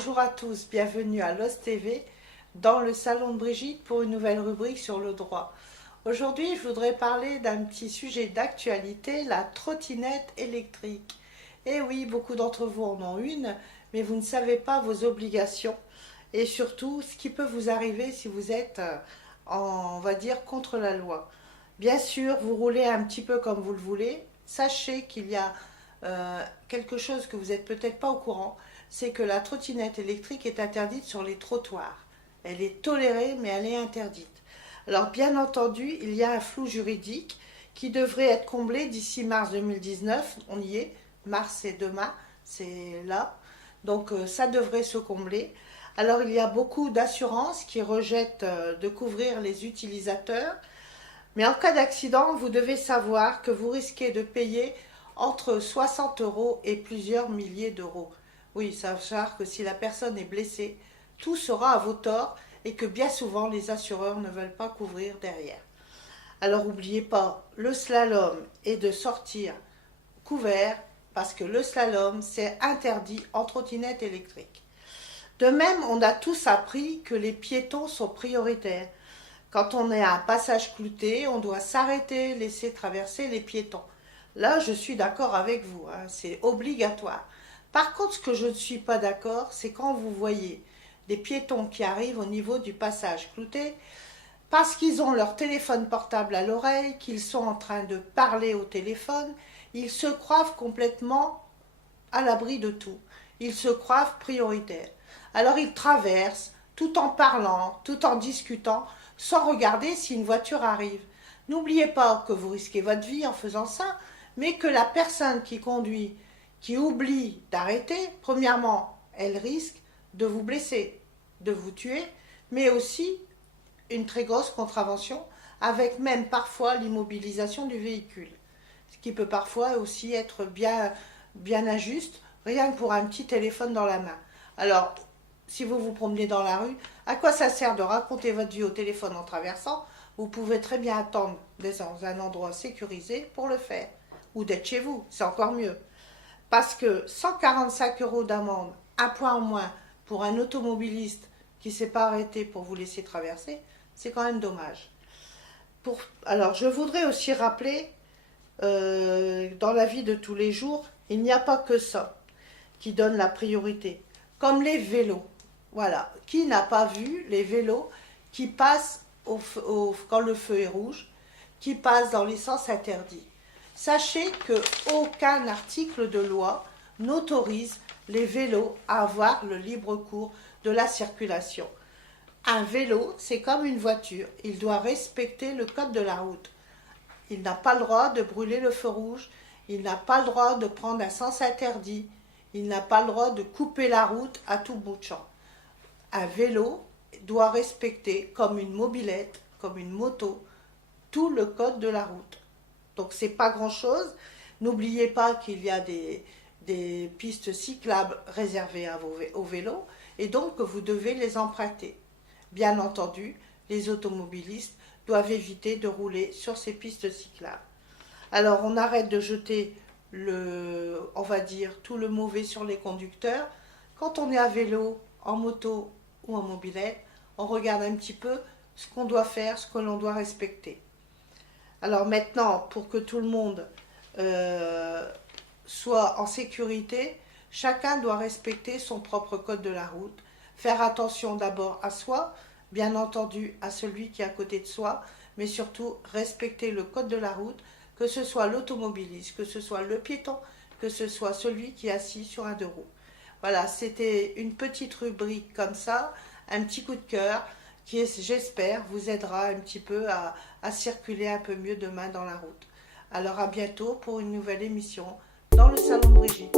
Bonjour à tous, bienvenue à LOS TV dans le salon de Brigitte pour une nouvelle rubrique sur le droit. Aujourd'hui, je voudrais parler d'un petit sujet d'actualité, la trottinette électrique. Et oui, beaucoup d'entre vous en ont une, mais vous ne savez pas vos obligations et surtout ce qui peut vous arriver si vous êtes, on va dire, contre la loi. Bien sûr, vous roulez un petit peu comme vous le voulez. Sachez qu'il y a quelque chose que vous n'êtes peut-être pas au courant, c'est que la trottinette électrique est interdite sur les trottoirs. Elle est tolérée, mais elle est interdite. Alors, bien entendu, il y a un flou juridique qui devrait être comblé d'ici mars 2019. On y est, mars c'est demain, c'est là. Donc, ça devrait se combler. Alors, il y a beaucoup d'assurances qui rejettent de couvrir les utilisateurs. Mais en cas d'accident, vous devez savoir que vous risquez de payer entre 60 € et plusieurs milliers d'euros. Oui, savoir que si la personne est blessée, tout sera à vos torts et que bien souvent les assureurs ne veulent pas couvrir derrière. Alors n'oubliez pas, le slalom est de sortir couvert parce que le slalom c'est interdit en trottinette électrique. De même, on a tous appris que les piétons sont prioritaires. Quand on est à un passage clouté, on doit s'arrêter, laisser traverser les piétons. Là, je suis d'accord avec vous, hein, c'est obligatoire. Par contre, ce que je ne suis pas d'accord, c'est quand vous voyez des piétons qui arrivent au niveau du passage clouté, parce qu'ils ont leur téléphone portable à l'oreille, qu'ils sont en train de parler au téléphone, ils se croient complètement à l'abri de tout. Ils se croient prioritaires. Alors ils traversent, tout en parlant, tout en discutant, sans regarder si une voiture arrive. N'oubliez pas que vous risquez votre vie en faisant ça, mais que la personne qui conduit, qui oublie d'arrêter, premièrement, elle risque de vous blesser, de vous tuer, mais aussi une très grosse contravention, avec même parfois l'immobilisation du véhicule, ce qui peut parfois aussi être bien injuste, rien que pour un petit téléphone dans la main. Alors, si vous vous promenez dans la rue, à quoi ça sert de raconter votre vie au téléphone en traversant? Vous pouvez très bien attendre dans un endroit sécurisé pour le faire, ou d'être chez vous, c'est encore mieux. Parce que 145 € d'amende, un point en moins pour un automobiliste qui ne s'est pas arrêté pour vous laisser traverser, c'est quand même dommage. Alors, je voudrais aussi rappeler, dans la vie de tous les jours, il n'y a pas que ça qui donne la priorité. Comme les vélos. Voilà. Qui n'a pas vu les vélos qui passent quand le feu est rouge, qui passent dans les sens interdits? Sachez qu'aucun article de loi n'autorise les vélos à avoir le libre cours de la circulation. Un vélo, c'est comme une voiture, il doit respecter le code de la route. Il n'a pas le droit de brûler le feu rouge, il n'a pas le droit de prendre un sens interdit, il n'a pas le droit de couper la route à tout bout de champ. Un vélo doit respecter, comme une mobilette, comme une moto, tout le code de la route. Donc c'est pas grand-chose. N'oubliez pas qu'il y a des pistes cyclables réservées aux vélos et donc que vous devez les emprunter. Bien entendu, les automobilistes doivent éviter de rouler sur ces pistes cyclables. Alors on arrête de jeter on va dire, tout le mauvais sur les conducteurs. Quand on est à vélo, en moto ou en mobilette, on regarde un petit peu ce qu'on doit faire, ce que l'on doit respecter. Alors maintenant, pour que tout le monde soit en sécurité, chacun doit respecter son propre code de la route, faire attention d'abord à soi, bien entendu à celui qui est à côté de soi, mais surtout respecter le code de la route, que ce soit l'automobiliste, que ce soit le piéton, que ce soit celui qui est assis sur un deux roues. Voilà, c'était une petite rubrique comme ça, un petit coup de cœur qui, j'espère, vous aidera un petit peu à circuler un peu mieux demain dans la route. Alors à bientôt pour une nouvelle émission dans le salon de Brigitte.